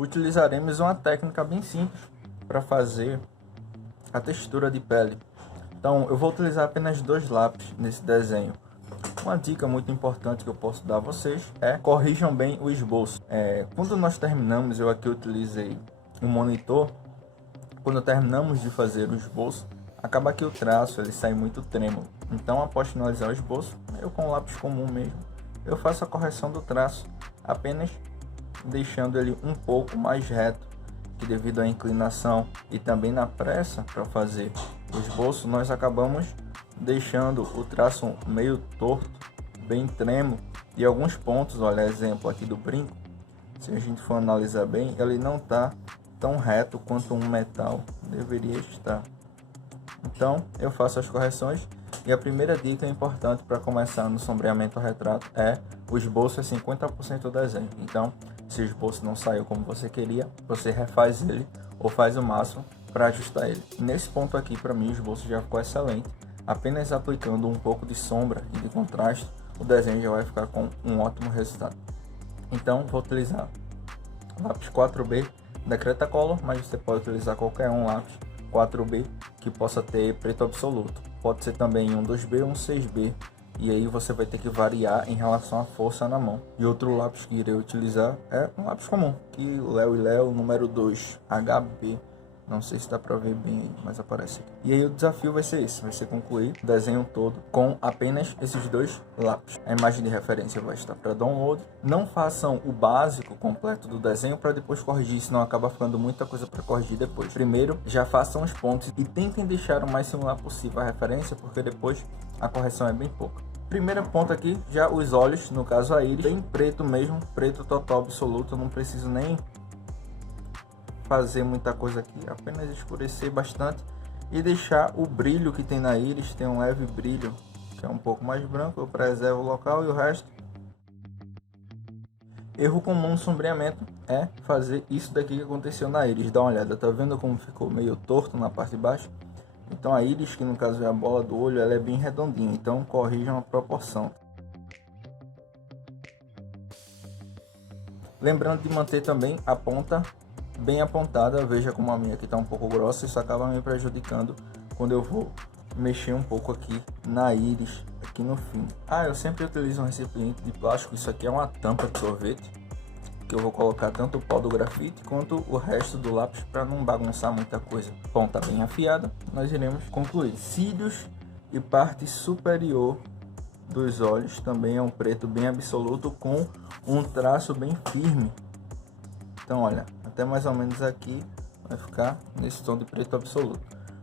utilizaremos uma técnica bem simples para fazer a textura de pele. Então eu vou utilizar apenas 2 lápis nesse desenho. Uma dica muito importante que eu posso dar a vocês é: corrijam bem o esboço. Quando nós terminamos, eu aqui utilizei um monitor. Quando terminamos de fazer o esboço, acaba que o traço ele sai muito trêmulo. Então, após finalizar o esboço, eu com o lápis comum mesmo, eu faço a correção do traço, apenas deixando ele um pouco mais reto, que devido à inclinação e também na pressa para fazer o esboço, nós acabamos deixando o traço meio torto, bem trêmulo, e alguns pontos, olha, exemplo aqui do brinco, se a gente for analisar bem, ele não está tão reto quanto um metal deveria estar. Então eu faço as correções, e a primeira dica importante para começar no sombreamento ao retrato é: o esboço é 50% do desenho. Então, se o esboço não saiu como você queria, você refaz ele ou faz o máximo para ajustar ele. Nesse ponto aqui, para mim, o esboço já ficou excelente. Apenas aplicando um pouco de sombra e de contraste, o desenho já vai ficar com um ótimo resultado. Então, vou utilizar lápis 4B da Cretacolor, mas você pode utilizar qualquer um lápis 4B que possa ter preto absoluto. Pode ser também um 2B ou um 6B, e aí você vai ter que variar em relação à força na mão. E outro lápis que irei utilizar é um lápis comum, que Léo e Léo número 2 HB. Não sei se dá para ver bem aí, mas aparece aqui. E aí o desafio vai ser esse, vai ser concluir o desenho todo com apenas esses 2 lápis. A imagem de referência vai estar para download. Não façam o básico completo do desenho para depois corrigir, senão acaba ficando muita coisa para corrigir depois. Primeiro, já façam os pontos e tentem deixar o mais similar possível a referência, porque depois a correção é bem pouca. Primeiro ponto aqui, já os olhos, no caso a íris, bem preto mesmo, preto total absoluto, não preciso nem fazer muita coisa aqui, apenas escurecer bastante e deixar o brilho que tem na íris, tem um leve brilho que é um pouco mais branco, eu preservo o local e o resto. Erro comum no sombreamento é fazer isso daqui que aconteceu na íris. Dá uma olhada, tá vendo como ficou meio torto na parte de baixo? Então a íris, que no caso é a bola do olho, ela é bem redondinha, então corrijam a proporção. Lembrando de manter também a ponta bem apontada. Veja como a minha aqui está um pouco grossa, isso acaba me prejudicando quando eu vou mexer um pouco aqui na íris, aqui no fim. Eu sempre utilizo um recipiente de plástico, isso aqui é uma tampa de sorvete, que eu vou colocar tanto o pó do grafite quanto o resto do lápis para não bagunçar muita coisa. Ponta bem afiada, nós iremos concluir. Cílios e parte superior dos olhos também é um preto bem absoluto com um traço bem firme. Então olha, até mais ou menos aqui vai ficar nesse tom de preto absoluto.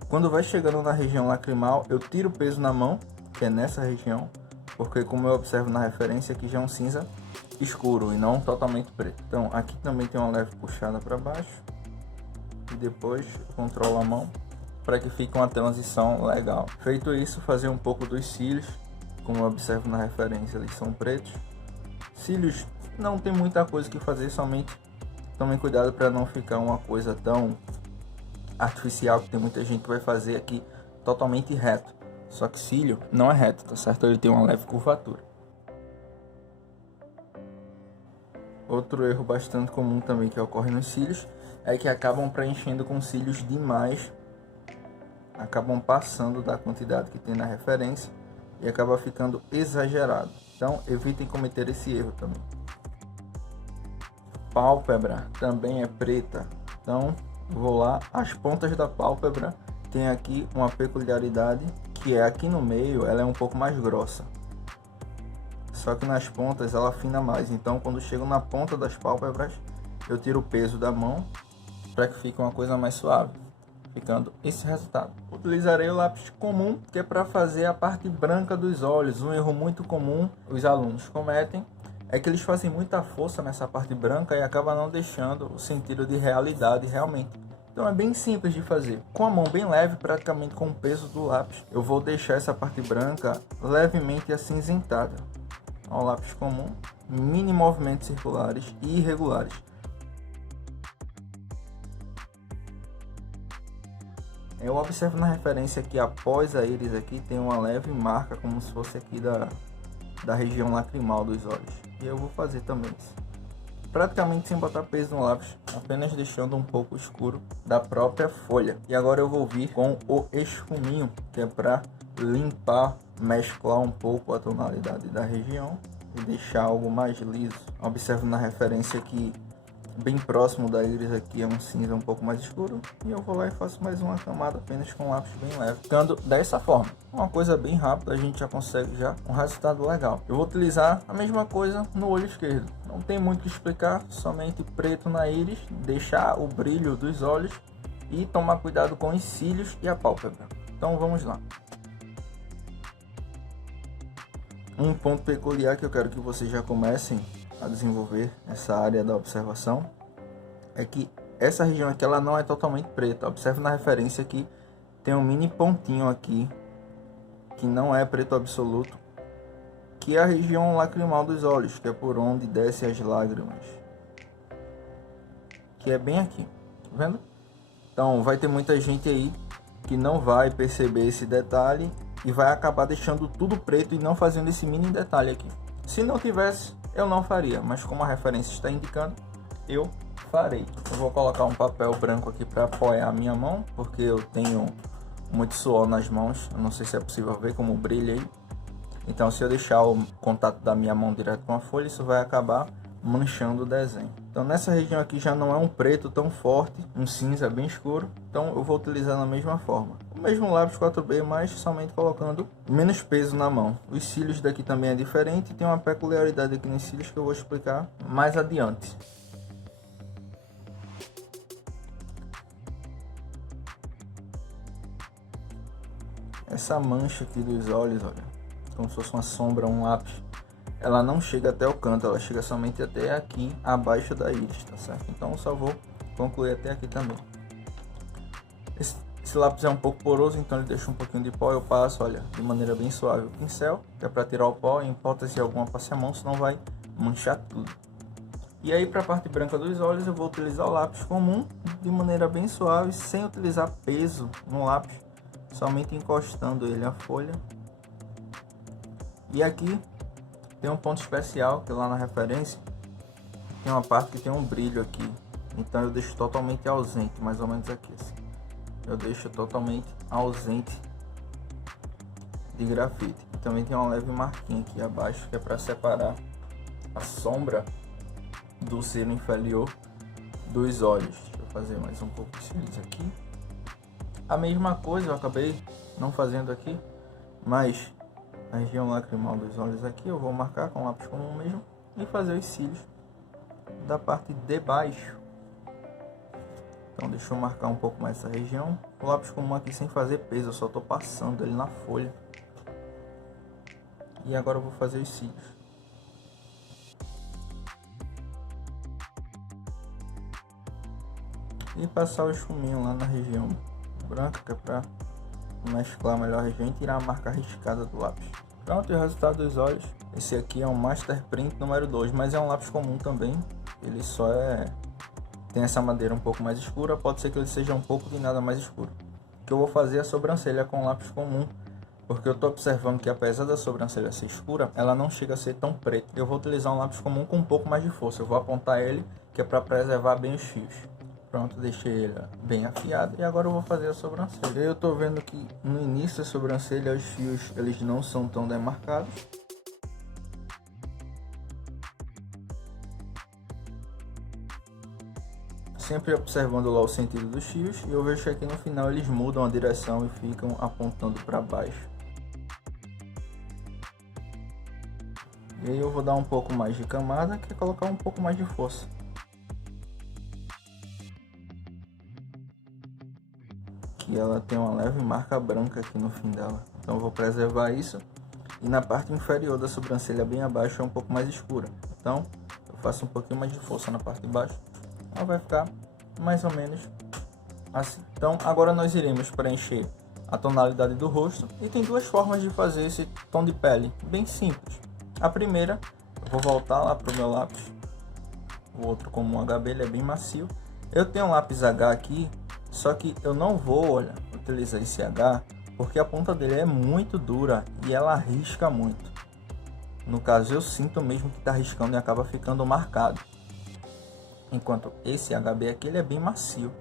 Quando vai chegando na região lacrimal, eu tiro o peso na mão, que é nessa região, porque como eu observo na referência, aqui já é um cinza escuro e não totalmente preto. Então aqui também tem uma leve puxada para baixo e depois controlo a mão para que fique uma transição legal. Feito isso, fazer um pouco dos cílios, como eu observo na referência, eles são pretos. Cílios não tem muita coisa que fazer, somente tomem cuidado para não ficar uma coisa tão artificial, que tem muita gente que vai fazer aqui totalmente reto. Só que cílio não é reto, tá certo? Ele tem uma leve curvatura. Outro erro bastante comum também que ocorre nos cílios é que acabam preenchendo com cílios demais, acabam passando da quantidade que tem na referência e acaba ficando exagerado. Então evitem cometer esse erro também. Pálpebra também é preta, então vou lá. As pontas da pálpebra tem aqui uma peculiaridade, que é aqui no meio ela é um pouco mais grossa, só que nas pontas ela afina mais. Então quando chego na ponta das pálpebras, eu tiro o peso da mão para que fique uma coisa mais suave, ficando esse resultado. Utilizarei o lápis comum, que é para fazer a parte branca dos olhos. Um erro muito comum os alunos cometem é que eles fazem muita força nessa parte branca e acaba não deixando o sentido de realidade realmente. Então é bem simples de fazer. Com a mão bem leve, praticamente com o peso do lápis, eu vou deixar essa parte branca levemente acinzentada. Ao lápis comum, mini movimentos circulares e irregulares. Eu observo na referência que após a íris aqui tem uma leve marca, como se fosse aqui da região lacrimal dos olhos. E eu vou fazer também isso. Praticamente sem botar peso no lápis, apenas deixando um pouco escuro da própria folha. E agora eu vou vir com o esfuminho, que é para limpar, mesclar um pouco a tonalidade da região e deixar algo mais liso. Observe na referência que bem próximo da íris aqui é um cinza um pouco mais escuro, e eu vou lá e faço mais uma camada apenas com um lápis bem leve, ficando dessa forma. Uma coisa bem rápida, a gente já consegue um resultado legal. Eu vou utilizar a mesma coisa no olho esquerdo, não tem muito o que explicar, somente preto na íris, deixar o brilho dos olhos e tomar cuidado com os cílios e a pálpebra. Então vamos lá. Um ponto peculiar que eu quero que vocês já comecem a desenvolver essa área da observação é que essa região aqui ela não é totalmente preta. Observe na referência que tem um mini pontinho aqui que não é preto absoluto, que é a região lacrimal dos olhos, que é por onde descem as lágrimas, que é bem aqui, tá vendo? Então vai ter muita gente aí que não vai perceber esse detalhe e vai acabar deixando tudo preto e não fazendo esse mini detalhe aqui. Se não tivesse, eu não faria, mas como a referência está indicando, eu farei. Eu vou colocar um papel branco aqui para apoiar a minha mão, porque eu tenho muito suor nas mãos. Eu não sei se é possível ver como brilha aí. Então, se eu deixar o contato da minha mão direto com a folha, isso vai acabar manchando o desenho. Então, nessa região aqui já não é um preto tão forte, um cinza bem escuro. Então, eu vou utilizar da mesma forma. O mesmo lápis 4B, mas somente colocando menos peso na mão. Os cílios daqui também é diferente. Tem uma peculiaridade aqui nos cílios que eu vou explicar mais adiante. Essa mancha aqui dos olhos, olha, como se fosse uma sombra, um lápis, ela não chega até o canto, ela chega somente até aqui, abaixo da íris, tá certo? Então eu só vou concluir até aqui também. Esse lápis é um pouco poroso, então ele deixa um pouquinho de pó, eu passo, olha, de maneira bem suave o pincel, que é para tirar o pó, em hipótese alguma passe a mão, senão vai manchar tudo. E aí para a parte branca dos olhos eu vou utilizar o lápis comum, de maneira bem suave, sem utilizar peso no lápis, somente encostando ele à folha. E aqui tem um ponto especial, que lá na referência tem uma parte que tem um brilho aqui, então eu deixo totalmente ausente, mais ou menos aqui assim. Eu deixo totalmente ausente de grafite. E também tem uma leve marquinha aqui abaixo, que é para separar a sombra do cílio inferior dos olhos. Deixa eu fazer mais um pouco de cílios aqui. A mesma coisa eu acabei não fazendo aqui, mas a região lacrimal dos olhos aqui eu vou marcar com lápis comum mesmo e fazer os cílios da parte de baixo. Então deixa eu marcar um pouco mais essa região. O lápis comum aqui sem fazer peso, eu só estou passando ele na folha. E agora eu vou fazer os cílios. E passar o esfuminho lá na região branca, que é para mesclar melhor a região e tirar a marca riscada do lápis. Pronto, e o resultado dos olhos. Esse aqui é um Master Print número 2, mas é um lápis comum também. Ele só tem essa madeira um pouco mais escura, pode ser que ele seja um pouco de nada mais escuro. O que eu vou fazer é a sobrancelha com lápis comum, porque eu estou observando que apesar da sobrancelha ser escura, ela não chega a ser tão preta. Eu vou utilizar um lápis comum com um pouco mais de força, eu vou apontar ele, que é para preservar bem os fios. Pronto, deixei ele bem afiado e agora eu vou fazer a sobrancelha. Eu estou vendo que no início da sobrancelha os fios eles não são tão demarcados. Sempre observando lá o sentido dos fios, e eu vejo que aqui no final eles mudam a direção e ficam apontando para baixo. E aí eu vou dar um pouco mais de camada, que é colocar um pouco mais de força. Que ela tem uma leve marca branca aqui no fim dela, então eu vou preservar isso. E na parte inferior da sobrancelha bem abaixo é um pouco mais escura, então eu faço um pouquinho mais de força na parte de baixo. Ela vai ficar mais ou menos assim. Então agora nós iremos preencher a tonalidade do rosto, e tem duas formas de fazer esse tom de pele, bem simples. A primeira, eu vou voltar lá para o meu lápis, o outro como um HB, ele é bem macio. Eu tenho um lápis H aqui, só que eu não vou, olha, utilizar esse H, porque a ponta dele é muito dura e ela risca muito. No caso eu sinto mesmo que está riscando e acaba ficando marcado. enquanto esse HB aqui ele é bem macio,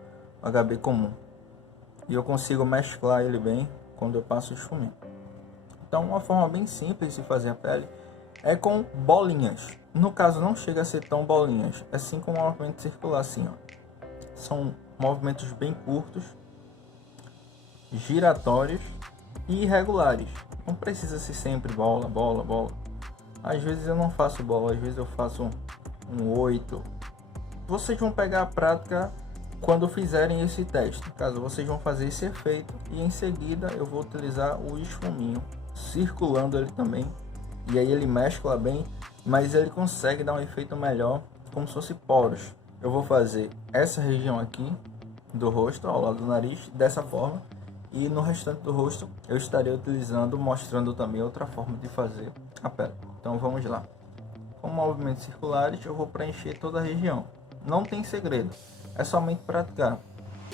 o HB comum. E eu consigo mesclar ele bem quando eu passo o esfuminho. Então uma forma bem simples de fazer a pele é com bolinhas. No caso não chega a ser tão bolinhas, é sim com um movimento circular assim, ó. São movimentos bem curtos, giratórios e irregulares. Não precisa ser sempre bola, bola, bola. Às vezes eu não faço bola, às vezes eu faço um 8. Vocês vão pegar a prática quando fizerem esse teste. Caso vocês vão fazer esse efeito e em seguida eu vou utilizar o esfuminho, circulando ele também. E aí ele mescla bem, mas ele consegue dar um efeito melhor, como se fosse poros. Eu vou fazer essa região aqui do rosto, ao lado do nariz, dessa forma. E no restante do rosto eu estarei utilizando, mostrando também outra forma de fazer a pele. Então vamos lá. Com movimentos circulares eu vou preencher toda a região. Não tem segredo, é somente praticar.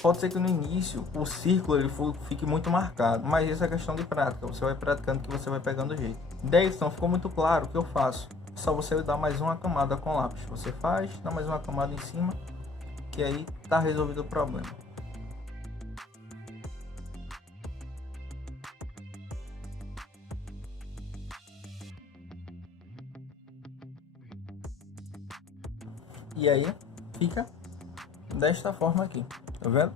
Pode ser que no início o círculo ele fique muito marcado, mas isso é questão de prática. Você vai praticando que você vai pegando o jeito. Daí, então ficou muito claro o que eu faço. É só você dar mais uma camada com lápis. Você faz, dá mais uma camada em cima, que aí tá resolvido o problema. E aí fica desta forma aqui, tá vendo?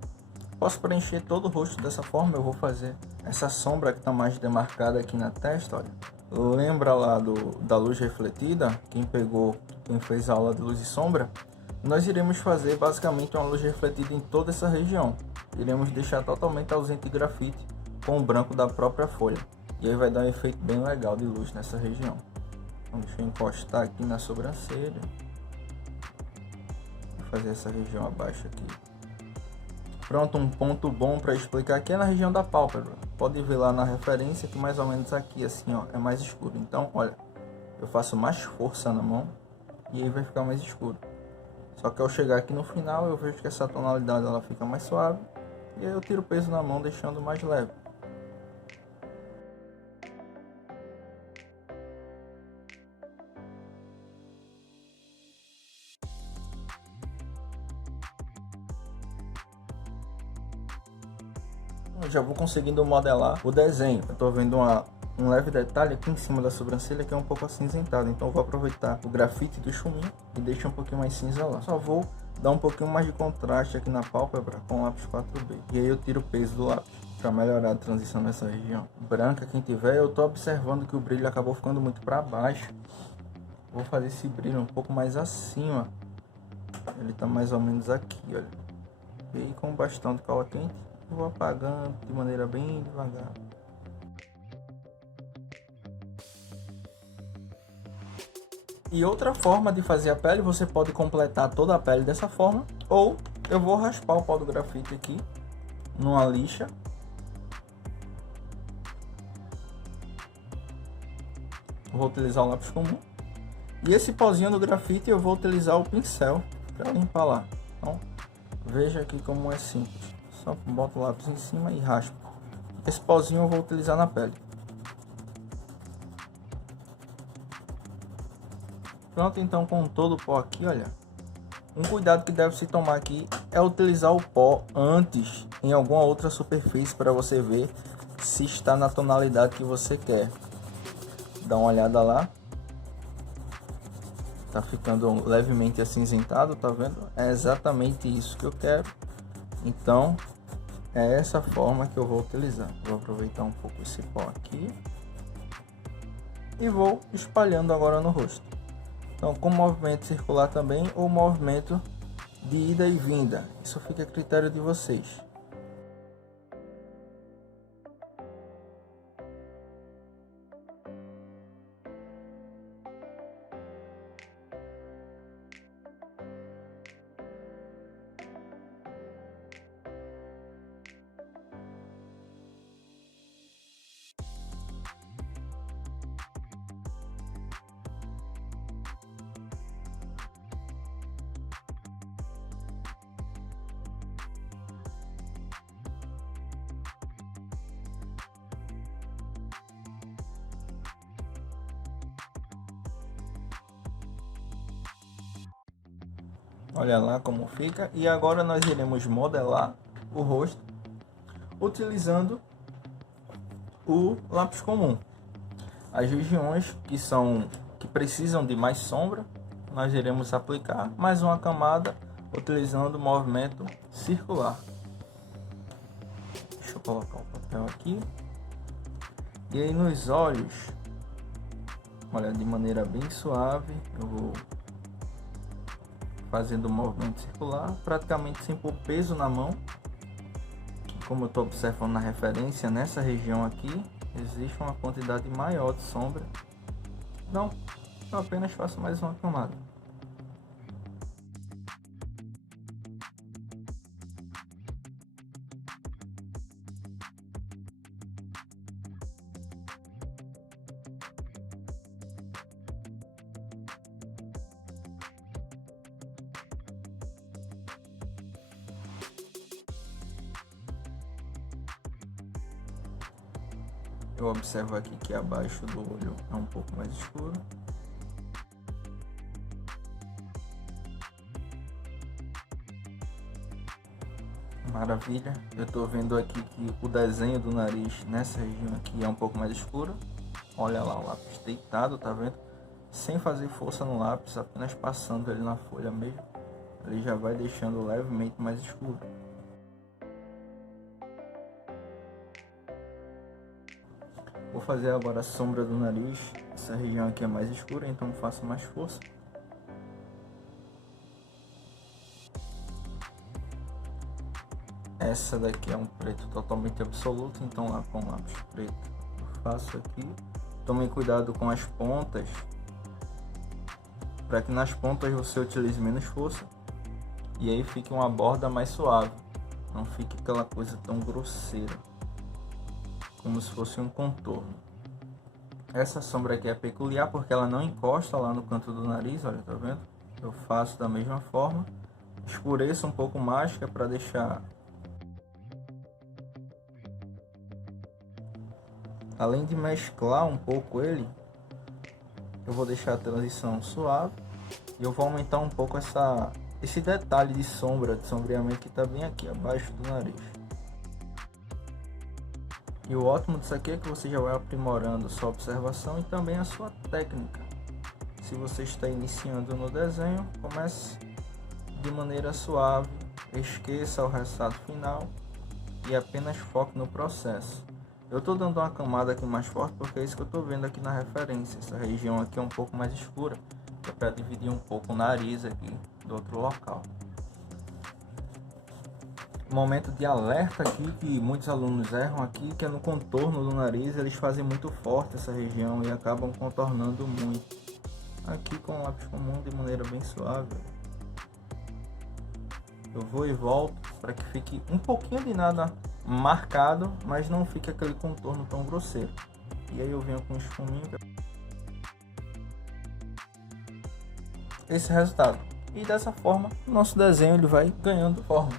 Posso preencher todo o rosto dessa forma. Eu vou fazer essa sombra que está mais demarcada aqui na testa, olha. Lembra lá da luz refletida? Quem fez a aula de luz e sombra? Nós iremos fazer basicamente uma luz refletida em toda essa região. Iremos deixar totalmente ausente grafite com o branco da própria folha. E aí vai dar um efeito bem legal de luz nessa região. Então, deixa eu encostar aqui na sobrancelha. Vou fazer essa região abaixo aqui. Pronto, um ponto bom para explicar aqui é na região da pálpebra. Pode ver lá na referência que mais ou menos aqui assim, ó, é mais escuro. Então, olha, eu faço mais força na mão e aí vai ficar mais escuro. Só que ao chegar aqui no final, eu vejo que essa tonalidade ela fica mais suave e aí eu tiro o peso na mão deixando mais leve. Eu já vou conseguindo modelar o desenho. Eu tô vendo um leve detalhe aqui em cima da sobrancelha que é um pouco acinzentado. Então eu vou aproveitar o grafite do chuminho e deixar um pouquinho mais cinza lá. Só vou dar um pouquinho mais de contraste aqui na pálpebra com o lápis 4B. E aí eu tiro o peso do lápis para melhorar a transição nessa região. Branca, quem tiver, eu tô observando que o brilho acabou ficando muito para baixo. Vou fazer esse brilho um pouco mais acima. Ele tá mais ou menos aqui, olha. E aí com o bastão de cola quente eu vou apagando de maneira bem devagar. E outra forma de fazer a pele, você pode completar toda a pele dessa forma, ou eu vou raspar o pó do grafite aqui numa lixa. Vou utilizar o lápis comum. E esse pozinho do grafite eu vou utilizar o pincel para limpar lá. Então, veja aqui como é simples. Só boto o lápis em cima e raspo. Esse pozinho eu vou utilizar na pele. Pronto, então com todo o pó aqui, olha. Um cuidado que deve se tomar aqui é utilizar o pó antes em alguma outra superfície para você ver se está na tonalidade que você quer. Dá uma olhada lá. Tá ficando levemente acinzentado, tá vendo? É exatamente isso que eu quero. Então, é essa forma que eu vou utilizar. Vou aproveitar um pouco esse pó aqui e vou espalhando agora no rosto. Então, com movimento circular também ou movimento de ida e vinda. Isso fica a critério de vocês. Olha lá como fica. E agora nós iremos modelar o rosto utilizando o lápis comum. As regiões que precisam de mais sombra, nós iremos aplicar mais uma camada utilizando o movimento circular. Deixa eu colocar o papel aqui. E aí nos olhos, olha, de maneira bem suave, eu vou fazendo o movimento circular, praticamente sem pôr peso na mão. Como eu estou observando na referência, nessa região aqui existe uma quantidade maior de sombra. Então, eu apenas faço mais uma camada. Eu observo aqui que abaixo do olho é um pouco mais escuro. Maravilha. Eu estou vendo aqui que o desenho do nariz nessa região aqui é um pouco mais escuro. Olha lá o lápis deitado, tá vendo? Sem fazer força no lápis, apenas passando ele na folha mesmo. Ele já vai deixando levemente mais escuro. Vou fazer agora a sombra do nariz. Essa região aqui é mais escura, então faço mais força. Essa daqui é um preto totalmente absoluto, então lá com lápis preto eu faço aqui. Tome cuidado com as pontas, para que nas pontas você utilize menos força e aí fique uma borda mais suave, não fique aquela coisa tão grosseira, como se fosse um contorno. Essa sombra aqui é peculiar porque ela não encosta lá no canto do nariz, olha, tá vendo? Eu faço da mesma forma, escureço um pouco mais, que é para deixar... Além de mesclar um pouco ele, eu vou deixar a transição suave e eu vou aumentar um pouco esse detalhe de sombra, de sombreamento que está bem aqui abaixo do nariz. E o ótimo disso aqui é que você já vai aprimorando sua observação e também a sua técnica. Se você está iniciando no desenho, comece de maneira suave, esqueça o resultado final e apenas foque no processo. Eu estou dando uma camada aqui mais forte porque é isso que eu estou vendo aqui na referência. Essa região aqui é um pouco mais escura, que é para dividir um pouco o nariz aqui do outro local. Momento de alerta aqui que muitos alunos erram aqui, que é no contorno do nariz. Eles fazem muito forte essa região e acabam contornando muito. Aqui com o lápis comum de maneira bem suave, eu vou e volto para que fique um pouquinho de nada marcado, mas não fique aquele contorno tão grosseiro. E aí eu venho com um esfuminho, esse resultado. E dessa forma o nosso desenho ele vai ganhando forma.